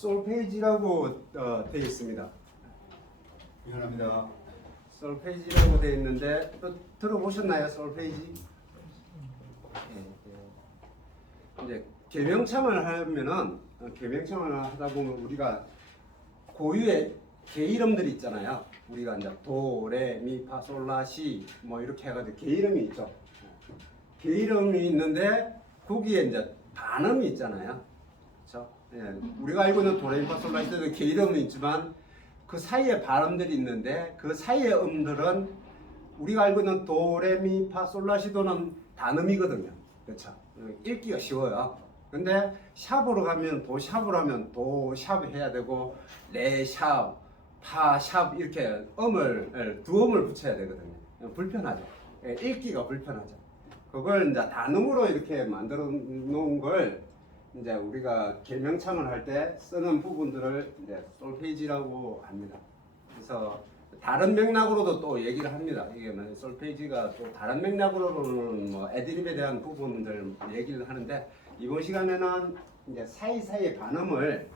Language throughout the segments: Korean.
솔페이지라고 되어 있습니다. 미안합니다. 솔페이지라고 되어 있는데 또 들어보셨나요? 솔페이지? 이제 개명창을 하면은 개명창을 하다 보면 우리가 고유의 개 이름들이 있잖아요. 우리가 이제 도, 레, 미, 파, 솔, 라, 시 뭐 이렇게 해가지고 개 이름이 있죠. 개 이름이 있는데 거기에 이제 반음이 있잖아요. 그렇죠? 예, 우리가 알고 있는 도, 레, 미, 파, 솔, 라, 시 때도 개 이름이 있지만 그 사이에 발음들이 있는데 그 사이의 음들은 우리가 알고 있는 도, 레, 미, 파, 솔, 라, 시도는 단음이거든요. 그렇죠? 읽기가 쉬워요. 근데 샵으로 가면 도샵으로 하면 도샵 해야 되고 레샵, 파샵 이렇게 두 음을 붙여야 되거든요. 불편하죠. 읽기가 불편하죠. 그걸 이제 단음으로 이렇게 만들어 놓은 걸 이제 우리가 개명창을 할 때 쓰는 부분들을 이제 솔페이지라고 합니다. 그래서 다른 맥락으로도 또 얘기를 합니다. 이게 솔페이지가 또 다른 맥락으로는 뭐 애드립에 대한 부분들 얘기를 하는데 이번 시간에는 이제 사이사이의 반음을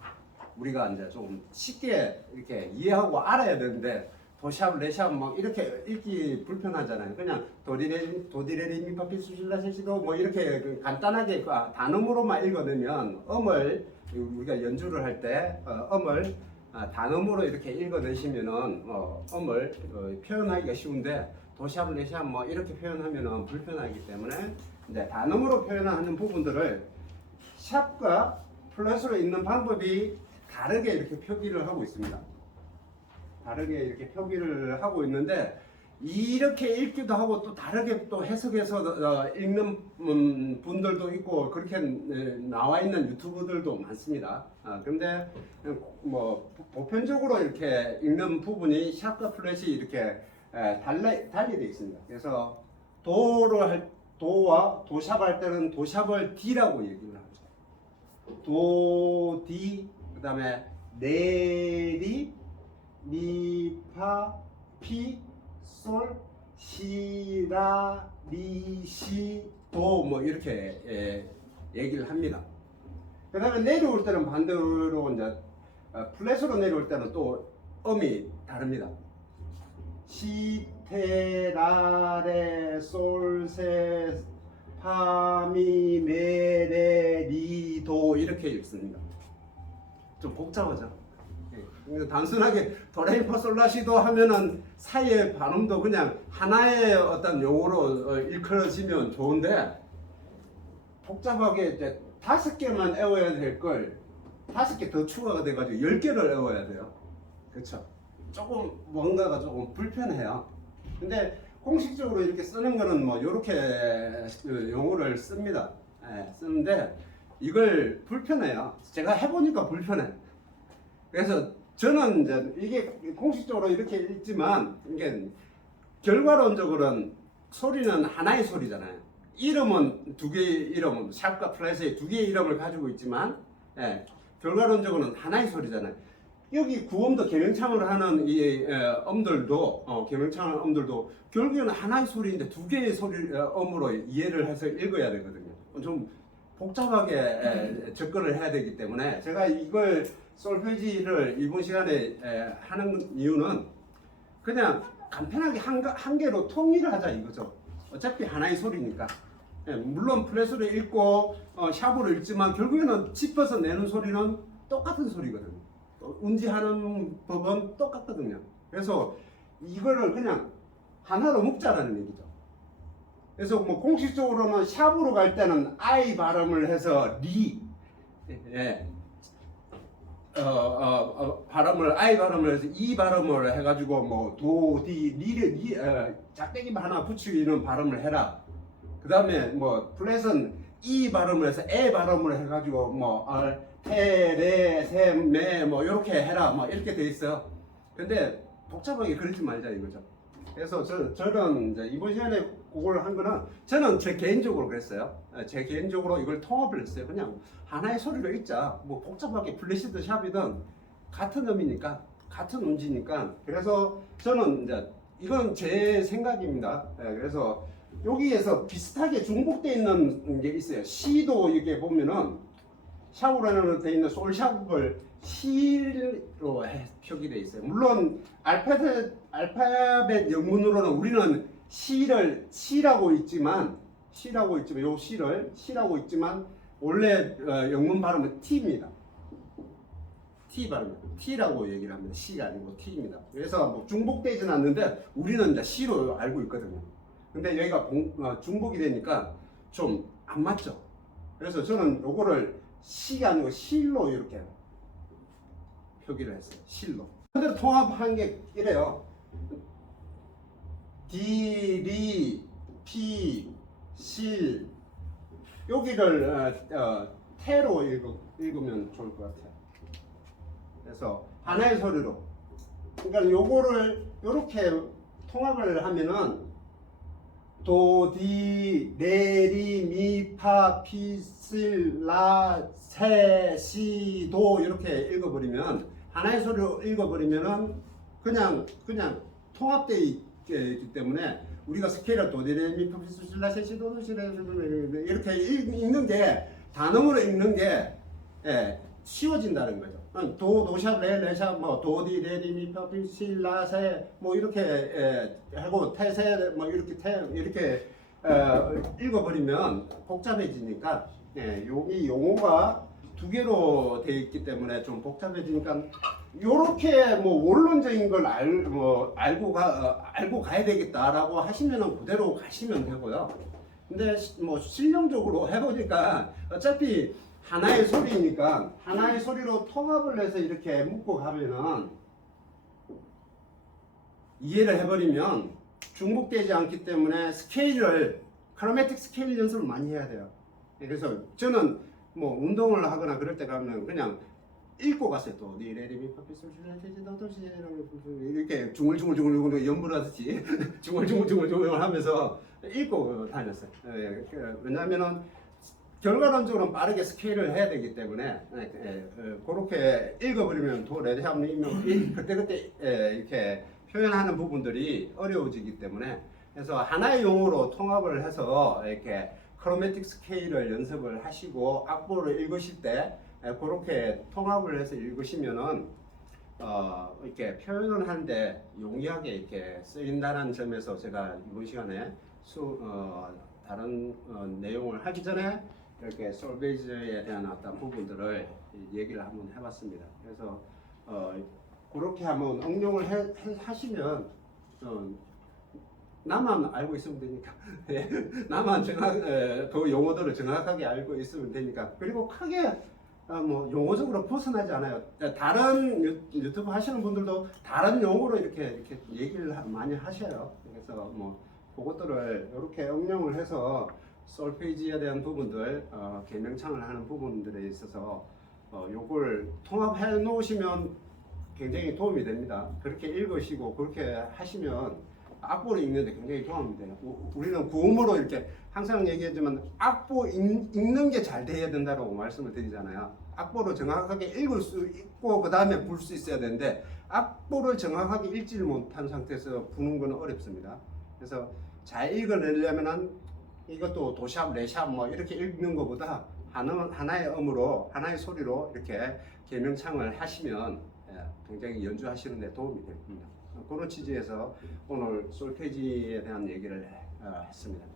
우리가 이제 좀 쉽게 이렇게 이해하고 알아야 되는데 도샵, 레샵 막 이렇게 읽기 불편하잖아요. 그냥 도디레리 미파피수실라세시도 뭐 이렇게 간단하게 단음으로만 읽어내면 음을 우리가 연주를 할 때 음을 단음으로 이렇게 읽어내시면은 음을 표현하기가 쉬운데 도샵, 레샵 뭐 이렇게 표현하면은 불편하기 때문에 이제 단음으로 표현하는 부분들을 샵과 플러스로 읽는 방법이 다르게 이렇게 표기를 하고 있습니다. 다르게 이렇게 표기를 하고 있는데 이렇게 읽기도 하고 또 다르게 또 해석해서 읽는 분들도 있고 그렇게 나와 있는 유튜브들도 많습니다. 그런데 뭐 보편적으로 이렇게 읽는 부분이 샵과 플랫이 이렇게 달리 되어 있습니다. 그래서 도와 도샵 할 때는 도샵을 D라고 얘기를 하죠. 도, 디, 그 다음에 레리, 미, 파, 피, 솔, 시, 라, 리, 시, 도 뭐 이렇게 얘기를 합니다. 그 다음에 내려올 때는 반대로 이제 플랫으로 내려올 때는 또 음이 다릅니다. 시, 테, 라, 레, 솔, 세, 파, 미, 메, 레, 리, 도 이렇게 읽습니다. 좀 복잡하죠? 단순하게 도레미파솔라시도 하면은 사이의 발음도 그냥 하나의 어떤 용어로 일컬어지면 좋은데 복잡하게 이제 5개만 외워야 될 걸 5개 더 추가가 돼가지고 10개를 외워야 돼요. 그렇죠? 조금 뭔가가 조금 불편해요. 근데 공식적으로 이렇게 쓰는 거는 뭐 이렇게 용어를 씁니다. 쓰는데 이걸 불편해요. 제가 해보니까 불편해. 그래서 저는 이제 이게 공식적으로 이렇게 읽지만 이게 결과론적으로는 소리는 하나의 소리잖아요. 이름은 두 개의 이름, 샵과 플랫의 두 개의 이름을 가지고 있지만 결과론적으로는 하나의 소리잖아요. 여기 구음도 개명창을 하는 이 음들도 개명창을 음들도 결국에는 하나의 소리인데 두 개의 음으로 이해를 해서 읽어야 되거든요. 좀 복잡하게 접근을 해야 되기 때문에 제가 이걸 솔페이지를 이번 시간에 하는 이유는 그냥 간편하게 한 개로 통일을 하자 이거죠. 어차피 하나의 소리니까. 물론 플랫으로 읽고 샵으로 읽지만 결국에는 짚어서 내는 소리는 똑같은 소리거든요. 운지하는 법은 똑같거든요. 그래서 이거를 그냥 하나로 묶자라는 얘기죠. 그래서 뭐 공식적으로는 샵으로 갈 때는 I 발음을 해서 리, 발음을 I 발음을 해서 이 발음을 해가지고 뭐 도, 디, 리, 작대기만 하나 붙이는 발음을 해라. 그 다음에 뭐 플랫은 이 발음을 해서 에 발음을 해가지고 뭐 테, 레, 셈, 메 뭐 이렇게 해라. 뭐 이렇게 돼 있어요. 근데 복잡하게 그러지 말자 이거죠. 그래서 저는 이제 이번 시간에 그걸 한 거는 저는 제 개인적으로 그랬어요. 제 개인적으로 이걸 통합을 했어요. 그냥 하나의 소리로 읽자. 뭐 복잡하게 플래시든 샵이든 같은 음이니까 같은 운지니까. 그래서 저는 이제 이건 제 생각입니다. 그래서 여기에서 비슷하게 중복되어 있는 게 있어요. C도 이렇게 보면은 샵으로 돼 있는 솔샵을 C로 표기되어 있어요. 물론 알파벳 영문으로는 우리는 C라고 있지만 요 C라고 있지만 원래 영문 발음은 T입니다. T 발음입니다. T라고 얘기를 합니다. C가 아니고 T입니다. 그래서 뭐 중복되지는 않는데 우리는 이제 C로 알고 있거든요. 근데 여기가 중복이 되니까 좀 안 맞죠. 그래서 저는 요거를 C가 아니고 실로 이렇게 표기를 했어요. 실로. 그대로 통합한 게 이래요. D, 리, P, 실 여기를 태로 읽으면 좋을 것 같아요. 그래서 하나의 소리로. 그러니까 요거를 이렇게 통합을 하면은 도, 디, 레, 리, 미, 파, 피, 실, 라, 세, 시, 도 이렇게 읽어버리면 하나의 소리로 읽어버리면은 그냥 통합되어 있기 때문에 우리가 스케일을 도, 디, 레, 미, 파, 피, 실, 라, 세, 시, 도, 시, 레, 이렇게 읽는 게 단음으로 읽는 게 쉬워진다는 거죠. 도샵, 레샵, 뭐 도디, 레디, 미파, 피, 라, 세, 뭐 이렇게 하고 태세, 뭐 이렇게 읽어버리면 복잡해지니까 여기 용어가 두 개로 되어 있기 때문에 좀 복잡해지니까 요렇게 뭐 원론적인 걸 알고 가야 되겠다라고 하시면은 그대로 가시면 되고요. 근데 뭐 실용적으로 해보니까 어차피 하나의 소리니까 하나의 소리로 통합을 해서 이렇게 묶고 가면은 이해를 해버리면 중복되지 않기 때문에 크로매틱 스케일 연습을 많이 해야 돼요. 그래서 저는 뭐 운동을 하거나 그럴 때 가면 그냥 읽고 갔어요. 또 이렇게 중얼중얼 연불하듯이 중얼중얼 하면서 읽고 다녔어요. 왜냐하면은 결과론적으로 빠르게 스케일을 해야 되기 때문에 그렇게 읽어버리면 도 레디함이면 그때 이렇게 표현하는 부분들이 어려워지기 때문에 그래서 하나의 용어로 통합을 해서 이렇게 크로매틱 스케일을 연습을 하시고 악보를 읽으실 때 그렇게 통합을 해서 읽으시면은 이렇게 표현을 하는데 용이하게 이렇게 쓰인다는 점에서 제가 이번 시간에 다른 내용을 하기 전에 이렇게 솔베이지에 대한 어떤 부분들을 얘기를 한번 해봤습니다. 그래서 그렇게 한번 응용을 하시면 나만 알고 있으면 되니까 나만 그 용어들을 정확하게 알고 있으면 되니까 그리고 크게 뭐 용어적으로 벗어나지 않아요. 다른 유튜브 하시는 분들도 다른 용어로 이렇게 얘기를 많이 하셔요. 그래서 뭐 그것들을 이렇게 응용을 해서 솔페이지에 대한 부분들, 개명창을 하는 부분들에 있어서 요걸 통합해 놓으시면 굉장히 도움이 됩니다. 그렇게 읽으시고 그렇게 하시면 악보를 읽는데 굉장히 도움이 돼요. 우리는 구음으로 이렇게 항상 얘기하지만 악보 읽는 게 잘 돼야 된다고 말씀을 드리잖아요. 악보를 정확하게 읽을 수 있고 그 다음에 불 수 있어야 되는데 악보를 정확하게 읽지를 못한 상태에서 부는 건 어렵습니다. 그래서 잘 읽어내려면은 이것도 도샵, 레샵 뭐 이렇게 읽는 것보다 하나의 음으로 하나의 소리로 이렇게 개명창을 하시면 굉장히 연주하시는 데 도움이 됩니다. 그런 취지에서 오늘 솔페이지에 대한 얘기를 했습니다.